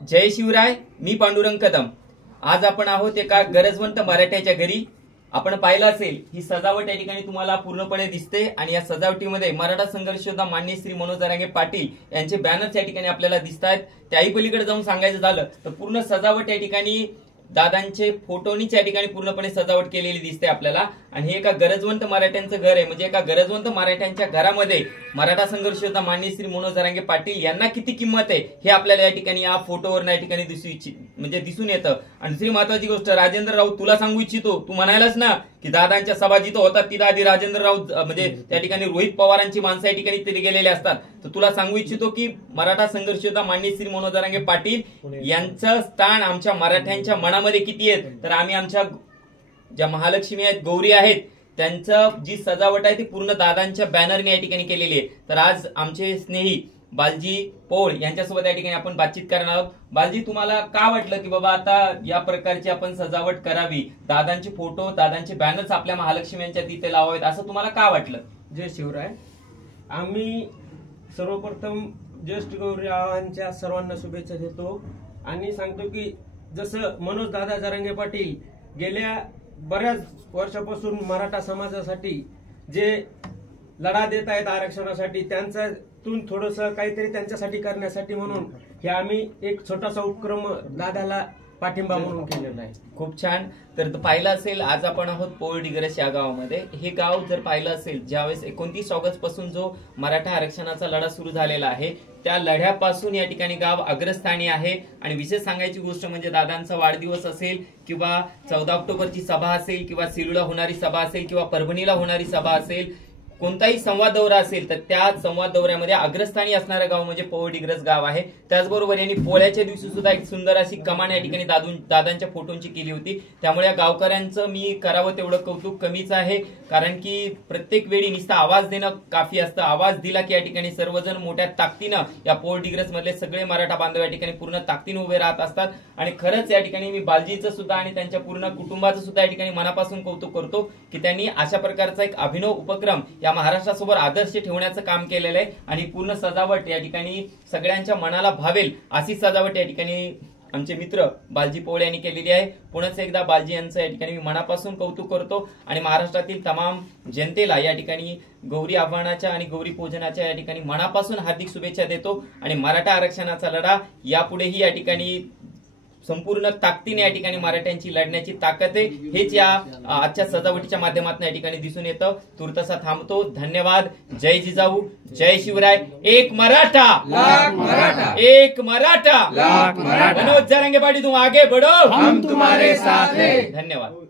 जय शिवराय. मी पांडुरंग कदम. आज आपण आहोत एका गरजवंत मराठ्याच्या घरी. आपण पाहिलं असेल ही सजावट या ठिकाणी तुम्हाला पूर्णपणे दिसते आणि या सजावटीमध्ये मराठा संघर्ष योद्धा माननीय श्री मनोज जरांगे पाटील यांचे बॅनर्स या ठिकाणी आपल्याला दिसत आहेत. त्याही पलीकडे जाऊन सांगायचं झालं तर पूर्ण सजावट या ठिकाणी दादांचे फोटोनीच या ठिकाणी पूर्णपणे सजावट केलेली दिसते आपल्याला. आणि हे एका गरजवंत मराठ्यांचं घर आहे. म्हणजे एका गरजवंत मराठ्यांच्या घरामध्ये मराठा संघर्ष योद्धा माननीय श्री मनोज जरांगे पाटील यांना किती किंमत आहे हे आपल्याला या ठिकाणी या फोटोवर या ठिकाणी दिसून येतं. आणि दुसरी महत्वाची गोष्ट, राजेंद्र राऊत तुला सांगू इच्छितो, तू म्हणायलास ना की दादांच्या सभा जिथं होतात तिथं आधी राजेंद्र राऊत म्हणजे त्या ठिकाणी रोहित पवारांची माणसं या ठिकाणी तिथे गेलेले असतात. तर तुला सांगू इच्छितो की मराठा संघर्ष योद्धा माननीय श्री मनोज जरांगे पाटील यांचं स्थान आमच्या मराठ्यांच्या मनामध्ये किती आहे. तर आम्ही आमच्या ज्या महालक्ष्मी आहेत, गौरी आहेत, त्यांचं जी सजावट आहे ती पूर्ण दादांच्या बॅनरने या ठिकाणी केलेली आहे. तर आज आमचे स्नेही बालजी पोळ यांच्यासोबत या ठिकाणी आपण बातचीत करणार आहोत. बालजी, तुम्हाला का वाटलं की बाबा आता या प्रकारची आपण सजावट करावी, दादांचे फोटो दादांचे बॅनर्स आपल्या महालक्ष्मी यांच्या तिथे लावावेत, असं तुम्हाला का वाटलं? जय शिवराय. आम्ही सर्वप्रथम ज्येष्ठ गौरी आव्हानांच्या सर्वांना शुभेच्छा देतो आणि सांगतो की जसं मनोज दादा जरांगे पाटील गेल्या बऱ्याच वर्षापासून मराठा समाजासाठी जे लढा देत आहेत आरक्षणासाठी, त्यांच्यातून थोडस काहीतरी त्यांच्यासाठी करण्यासाठी म्हणून हे आम्ही एक छोटासा उपक्रम दादाला पाठिंबा म्हणून केलेला आहे. खूप छान. तर पाहिलं असेल आज आपण आहोत पोळ डिग्रस या गावामध्ये. हे गाव जर पाहिलं असेल ज्यावेळेस 29 ऑगस्ट पासून जो मराठा आरक्षणाचा लढा सुरू झालेला आहे त्या लढ्यापासून या ठिकाणी गाव अग्रस्थानी आहे. आणि विशेष सांगायची गोष्ट म्हणजे दादांचा वाढदिवस असेल किंवा 14 ऑक्टोबरची सभा असेल किंवा सिरूला होणारी सभा असेल किंवा परभणीला होणारी सभा असेल, कोणताही संवाद दौरा असेल तर त्या संवाद दौऱ्यामध्ये अग्रस्थानी असणारं गाव म्हणजे पोळ डिग्रस गाव आहे. त्याचबरोबर यांनी पोळ्याच्या दिवशी सुद्धा एक सुंदर अशी कमान या ठिकाणी दादांच्या फोटोंची केली होती. त्यामुळे या गावकऱ्यांचं मी करावं तेवढं कौतुक कमीच आहे. कारण की प्रत्येक वेळी नुसता आवाज देणं काफी असतं. आवाज दिला की या ठिकाणी सर्वजण मोठ्या ताकदीनं या पोळ डिग्रस मधले सगळे मराठा बांधव या ठिकाणी पूर्ण ताकदीने उभे राहत असतात. आणि खरंच या ठिकाणी मी बालजीचं सुद्धा आणि त्यांच्या पूर्ण कुटुंबाचं सुद्धा या ठिकाणी मनापासून कौतुक करतो की त्यांनी अशा प्रकारचा एक अभिनव उपक्रम या महाराष्ट्रासोबत आदर्श ठेवण्याचं काम केलेलं आहे. आणि पूर्ण सजावट या ठिकाणी सगळ्यांच्या मनाला भावेल अशी सजावट या ठिकाणी आमचे मित्र बालजी पोळ यांनी केलेली आहे. पुन्हा एकदा बालजी यांचं या ठिकाणी मी मनापासून कौतुक करतो आणि महाराष्ट्रातील तमाम जनतेला या ठिकाणी गौरी आव्हानाच्या आणि गौरी पूजनाच्या या ठिकाणी मनापासून हार्दिक शुभेच्छा देतो. आणि मराठा आरक्षणाचा लढा यापुढेही या ठिकाणी संपूर्ण ताकदीने या ठिकाणी मराठ्यांची लढण्याची ताकद आहे, हेच या आजच्या सजावटीच्या माध्यमातून या ठिकाणी दिसून येतं. तुर्तसा थांबतो. धन्यवाद. जय जिजाऊ, जय शिवराय. एक मराठा, एक मराठा. मनोज जरांगे पाटील तुम आगे बढ़ो, हम तुम्हारे साथ हैं. धन्यवाद.